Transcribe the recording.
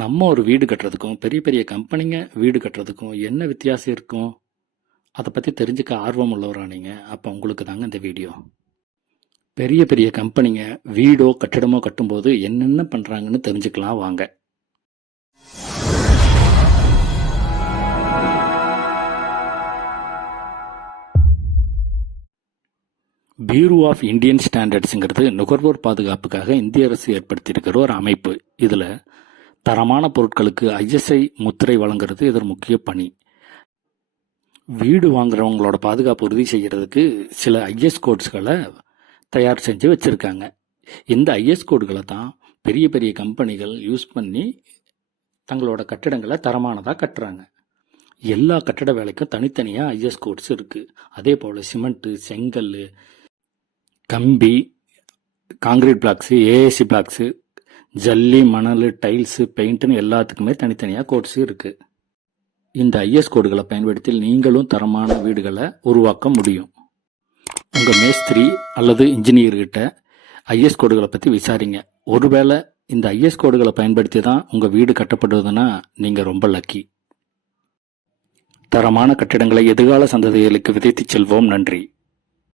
நம்ம ஒரு வீடு கட்டுறதுக்கும் பெரிய பெரிய கம்பெனிங்க வீடு கட்டுறதுக்கும் என்ன வித்தியாசம் இருக்கும்? அதை பற்றி தெரிஞ்சுக்க ஆர்வம் உள்ளவரா நீங்கள் அப்போ உங்களுக்கு தாங்க இந்த வீடியோ. பெரிய பெரிய கம்பெனிங்க வீடோ கட்டிடமோ கட்டும்போது என்னென்ன பண்ணுறாங்கன்னு தெரிஞ்சுக்கலாம் வாங்க. பியூரோ ஆஃப் இந்தியன் ஸ்டாண்டர்ட்ஸுங்கிறது நுகர்வோர் பாதுகாப்புக்காக இந்திய அரசு ஏற்படுத்தியிருக்கிற ஒரு அமைப்பு. இதில் தரமான பொருட்களுக்கு ஐஎஸ்ஐ முத்திரை வழங்குறது இதன் முக்கிய பணி. வீடு வாங்குறவங்களோட பாதுகாப்பு உறுதி செய்கிறதுக்கு சில ஐஎஸ் கோட்ஸ்களை தயார் செஞ்சு வச்சுருக்காங்க. இந்த ஐஎஸ் கோடுகளை தான் பெரிய பெரிய கம்பெனிகள் யூஸ் பண்ணி தங்களோட கட்டிடங்களை தரமானதாக கட்டுறாங்க. எல்லா கட்டட வேலைக்கும் தனித்தனியாக ஐஎஸ் கோட்ஸ் இருக்குது அதே போல் சிமெண்ட்டு செங்கல் கம்பி காங்கிரீட் பிளாக்ஸு ஏஏசி பிளாக்ஸு ஜல்லி மணல் டைல்ஸு பெயிண்ட்டுன்னு எல்லாத்துக்குமே தனித்தனியாக கோட்ஸு இருக்குது இந்த ஐஎஸ் கோடுகளை பயன்படுத்தி நீங்களும் தரமான வீடுகளை உருவாக்க முடியும். உங்கள் மேஸ்திரி அல்லது இன்ஜினியர்கிட்ட ஐஎஸ் கோடுகளை பற்றி விசாரிங்க. ஒருவேளை இந்த ஐஎஸ் கோடுகளை பயன்படுத்தி தான் உங்கள் வீடு கட்டப்படுவதுன்னா நீங்கள் ரொம்ப லக்கி. தரமான கட்டிடங்களை எதிர்கால சந்ததிகளுக்கு விதைத்துச் செல்வோம். நன்றி.